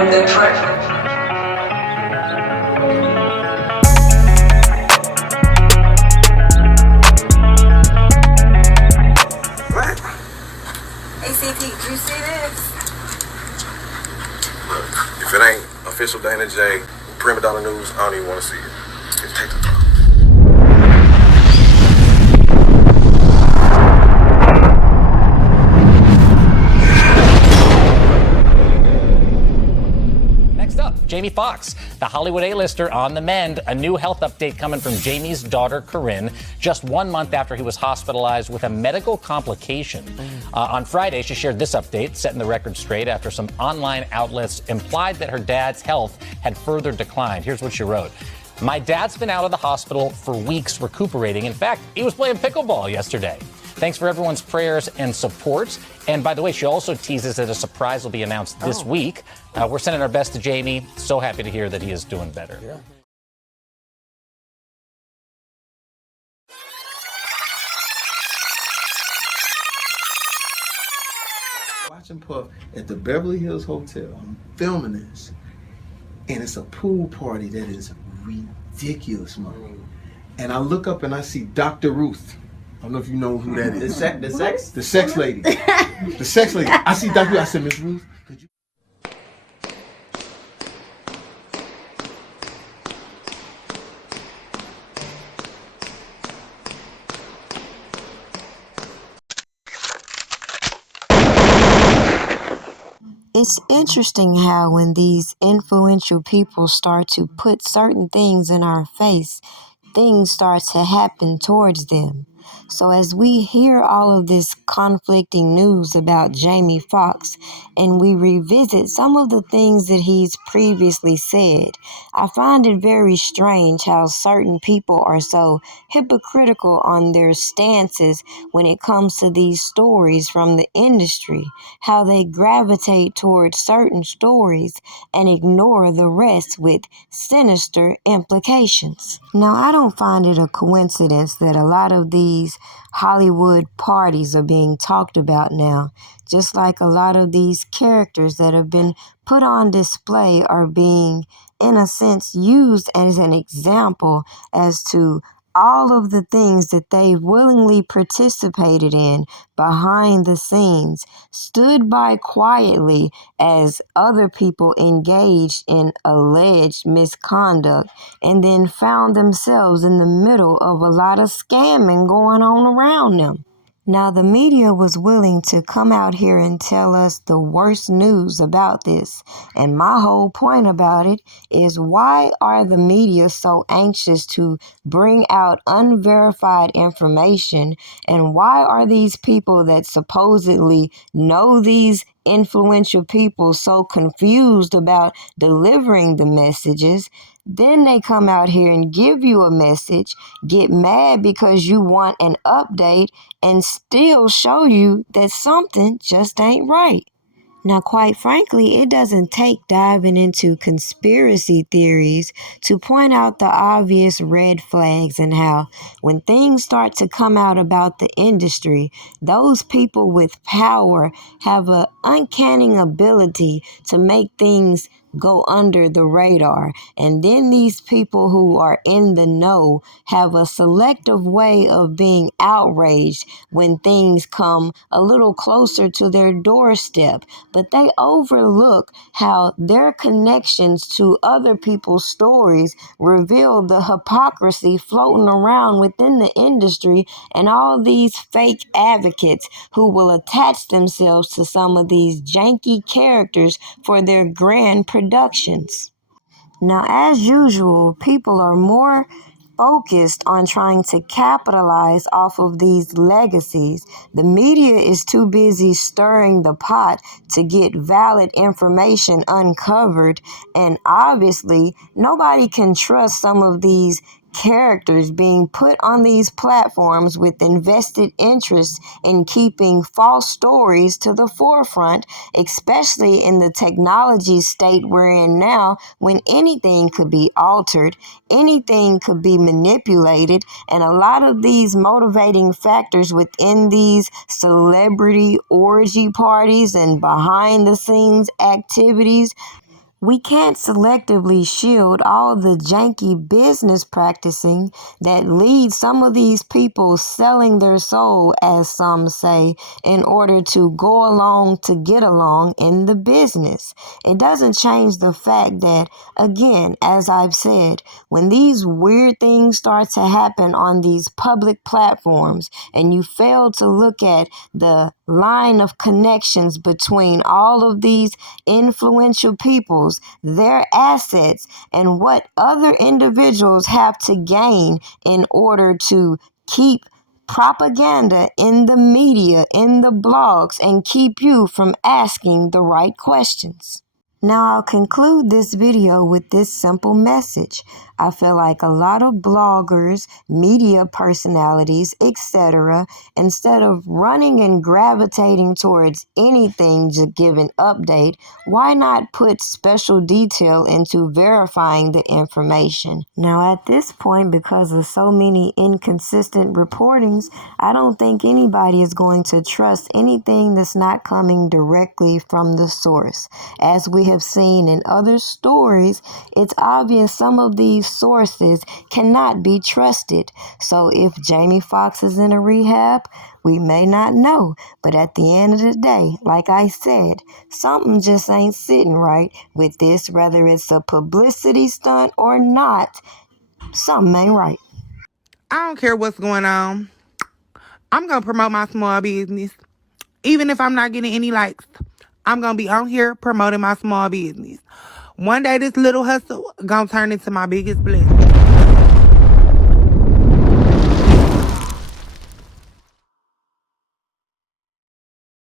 with the track. ACT, did you see this? Look, if it ain't official Dana J, Prima Donna News, I don't even want to see it. Just take the time. Jamie Foxx, the Hollywood A-lister on the mend. A new health update coming from Jamie's daughter, Corinne, just 1 month after he was hospitalized with a medical complication. On Friday, she shared this update, setting the record straight after some online outlets implied that her dad's health had further declined. Here's what she wrote. My dad's been out of the hospital for weeks recuperating. In fact, he was playing pickleball yesterday. Thanks for everyone's prayers and support. And by the way, she also teases that a surprise will be announced this week. We're sending our best to Jamie. So happy to hear that he is doing better. Yeah. Watching Puff at the Beverly Hills Hotel. I'm filming this. And it's a pool party that is ridiculous, man. And I look up and I see Dr. Ruth. I don't know if you know who that is. The sex lady. The sex lady. I see Dr. Ruth. I said, Miss Ruth, could you? It's interesting how when these influential people start to put certain things in our face, things start to happen towards them. So as we hear all of this conflicting news about Jamie Foxx and we revisit some of the things that he's previously said, I find it very strange how certain people are so hypocritical on their stances when it comes to these stories from the industry, how they gravitate towards certain stories and ignore the rest with sinister implications. Now, I don't find it a coincidence that a lot of these Hollywood parties are being talked about now, just like a lot of these characters that have been put on display are being, in a sense, used as an example as to all of the things that they willingly participated in behind the scenes, stood by quietly as other people engaged in alleged misconduct, and then found themselves in the middle of a lot of scamming going on around them. Now, the media was willing to come out here and tell us the worst news about this. And my whole point about it is, why are the media so anxious to bring out unverified information? And why are these people that supposedly know these influential people so confused about delivering the messages? Then they come out here and give you a message, get mad because you want an update, and still show you that something just ain't right. Now, quite frankly, it doesn't take diving into conspiracy theories to point out the obvious red flags and how when things start to come out about the industry, those people with power have an uncanny ability to make things go under the radar. And then these people who are in the know have a selective way of being outraged when things come a little closer to their doorstep. But they overlook how their connections to other people's stories reveal the hypocrisy floating around within the industry and all these fake advocates who will attach themselves to some of these janky characters for their grand productions. Now, as usual, people are more focused on trying to capitalize off of these legacies. The media is too busy stirring the pot to get valid information uncovered, and obviously nobody can trust some of these characters being put on these platforms with invested interests in keeping false stories to the forefront, especially in the technology state we're in now, when anything could be altered, anything could be manipulated, and a lot of these motivating factors within these celebrity orgy parties and behind the scenes activities We can't selectively shield all the janky business practicing that leads some of these people selling their soul, as some say, in order to go along to get along in the business. It doesn't change the fact that, again, as I've said, when these weird things start to happen on these public platforms and you fail to look at the line of connections between all of these influential peoples, their assets, and what other individuals have to gain in order to keep propaganda in the media, in the blogs, and keep you from asking the right questions. Now I'll conclude this video with this simple message. I feel like a lot of bloggers, media personalities, etc., instead of running and gravitating towards anything to give an update, why not put special detail into verifying the information? Now at this point, because of so many inconsistent reportings, I don't think anybody is going to trust anything that's not coming directly from the source. As we have seen in other stories, it's obvious some of these sources cannot be trusted. So if Jamie Foxx is in a rehab, we may not know. But at the end of the day, like I said, something just ain't sitting right with this, whether it's a publicity stunt or not. Something ain't right. I don't care what's going on. I'm going to promote my small business. Even if I'm not getting any likes, I'm going to be on here promoting my small business. One day this little hustle going to turn into my biggest blessing.